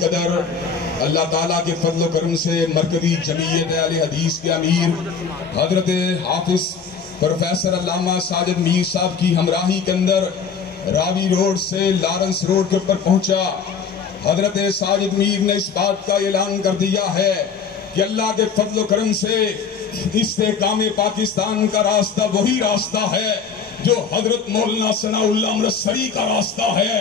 قدر اللہ تعالیٰ کے فضل و کرم سے مرکزی جمعیت اہل حدیث کے امیر حضرت حافظ پروفیسر علامہ ساجد میر صاحب کی ہمراہی کے اندر راوی روڈ سے لارنس روڈ کے اوپر پہنچا۔ حضرت ساجد میر نے اس بات کا اعلان کر دیا ہے کہ اللہ کے فضل و کرم سے استحکام پاکستان کا راستہ وہی راستہ ہے جو حضرت مولانا ثناء اللہ امرتسری کا راستہ ہے،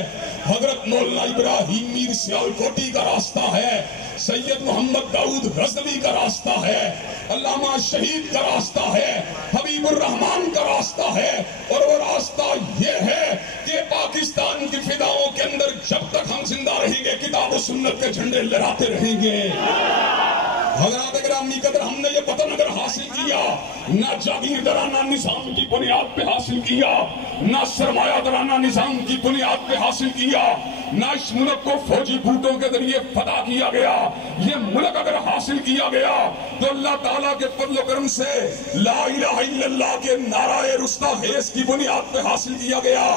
حضرت مولانا ابراہیم میر سیالکوٹی کا راستہ ہے، سید محمد داؤد غزنوی کا راستہ ہے، علامہ شہید کا راستہ ہے، حبیب الرحمان کا راستہ ہے، اور وہ راستہ یہ ہے کہ پاکستان کی فضاؤں کے اندر جب تک ہم زندہ رہیں گے کتاب و سنت کے جھنڈے لہراتے رہیں گے۔ حضرات گرامی قدر، ہم نے یہ وطن اگر حاصل کیا، نہ جاگیردارانہ نظام کی بنیاد پہ حاصل کیا، نہ سرمایہ دارانہ نظام کی بنیاد پہ حاصل کیا، نہ اس ملک کو فوجی بوٹوں کے ذریعے فدا کیا گیا، یہ ملک اگر حاصل کیا گیا تو اللہ تعالیٰ کے فضل و کرم سے لا الہ الا اللہ کے نعرہ رستاخیز کی بنیاد پہ حاصل کیا گیا۔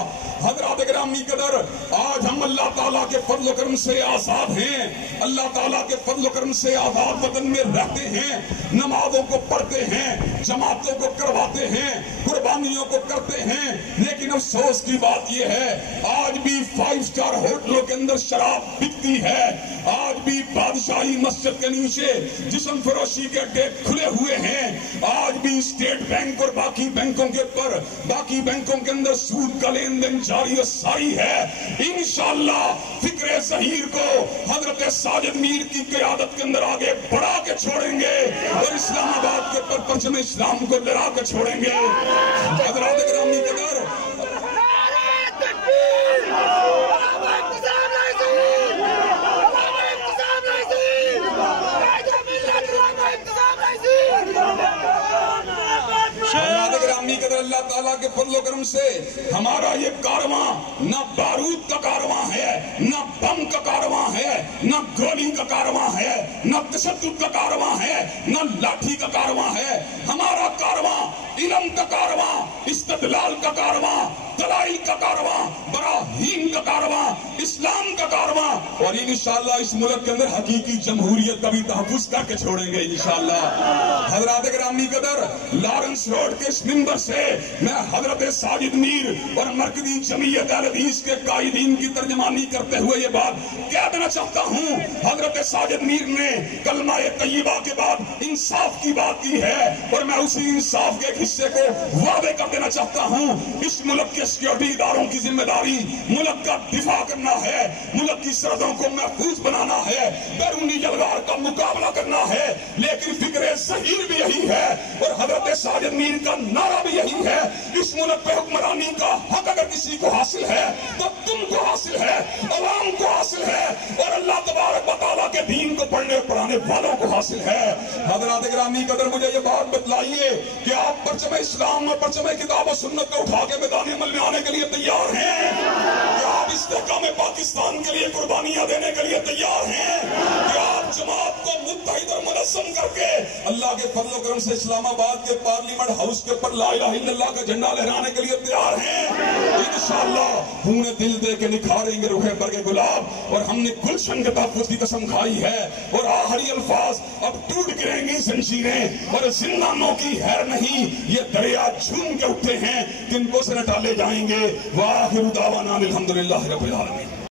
حضرات گرامی قدر، آج ہم اللہ تعالیٰ کے فضل و کرم سے آزاد ہیں، اللہ تعالیٰ کے فضل و کرم سے آزاد وطن میں رہتے ہیں، نمازوں کو پڑھتے ہیں، جماعتوں کو کرواتے ہیں، قربانیوں کو کرتے ہیں، لیکن افسوس کی بات یہ ہے آج بھی 5 سٹار ہوٹلوں کے اندر شراب بکتی ہے، آج بھی بادشاہی مسجد کے نیچے جسم فروشی کے اڈے کھلے ہوئے ہیں، آج بھی اسٹیٹ بینک اور باقی بینکوں کے اوپر باقی بینکوں کے اندر سود کا لین دین جاری و ساری ہے۔ انشاءاللہ فکر ظہیر کو حضرت ساجد میر کی قیادت کے اندر آگے بڑھا کے چھوڑیں گے اور اسلام آباد کے اوپر پرچم اسلام کو لہرا کے چھوڑیں گے۔ حضرات گرامی قدر، اللہ تعالیٰ کے فضل و کرم سے ہمارا یہ کارواں نہ بارود کا کارواں ہے، نہ بم کا کارواں ہے، نہ گولی کا کارواں ہے، نہ تشدد کا کارواں ہے، نہ لاٹھی کا کارواں ہے۔ ہمارا کارواں علم کا کارواں، استدلال کا کارواں، دلائل کا کارواں، براہین کا کارواں، اسلام کا کارواں، اور انشاءاللہ اس ملک کے اندر حقیقی جمہوریت کا بھی تحفظ کر کے چھوڑیں گے انشاءاللہ۔ حضرات گرامی قدر، لارنس روڈ کے اس منبر سے میں حضرت ساجد میر اور مرکزی جمعیت اہل حدیث کے قائدین کی ترجمانی کرتے ہوئے یہ بات کہہ دینا چاہتا ہوں، حضرت ساجد میر نے کلمہ طیبہ کے بعد انصاف کی بات کی ہے، اور میں اسی انصاف کے ایک حصے کو واضح کر دینا چاہتا ہوں۔ اس ملک کے سیکورٹی اداروں کی ذمہ داری ملک کا دفاع کرنا ہے، ملک کی سرحدوں کو محفوظ بنانا ہے، بیرونی جلوار کا مقابلہ کرنا ہے، لیکن فکر ظہیر بھی یہی ہے اور حضرت ساجد میر کا نعرہ بھی یہی ہے، اس ملک پہ حکمرانی کا حق اگر کسی کو حاصل ہے تو تم کو حاصل ہے، عوام کو حاصل ہے، اور اللہ تبارک و تعالیٰ کے دین کو پڑھنے اور پڑھانے والوں کو حاصل ہے۔ حضرات گرامی قدر، مجھے یہ بات بتلائیے کہ آپ پرچم اسلام اور پرچم کتاب و سنت کو اٹھا کے میدان عمل میں آنے کے لیے تیار ہیں؟ کہ آپ استحکام پاکستان کے لیے قربانیاں دینے کے لیے تیار ہیں؟ کہ آپ جماعت کو متحد اور منظم کر کے اللہ کے فضل و کرم سے اسلام آباد کے پارلیمنٹ ہاؤس کے اوپر لا الہ الا اللہ کا جھنڈا لہرانے کے لیے تیار ہیں؟ انشاءاللہ خون دل دے کے نکھاریں گے رخ برگ گلاب، اور ہم نے گلشن کے تحفظ کی قسم کھائی ہے، اور آخری الفاظ اب ٹوٹ گریں گی زنجیریں اور زندانوں کی خیر نہیں، یہ دریا جھوم کے اٹھتے ہیں جن کو سے نہ ٹالے جائیں گے۔ وآخر دعوانا الحمدللہ رب العالمین۔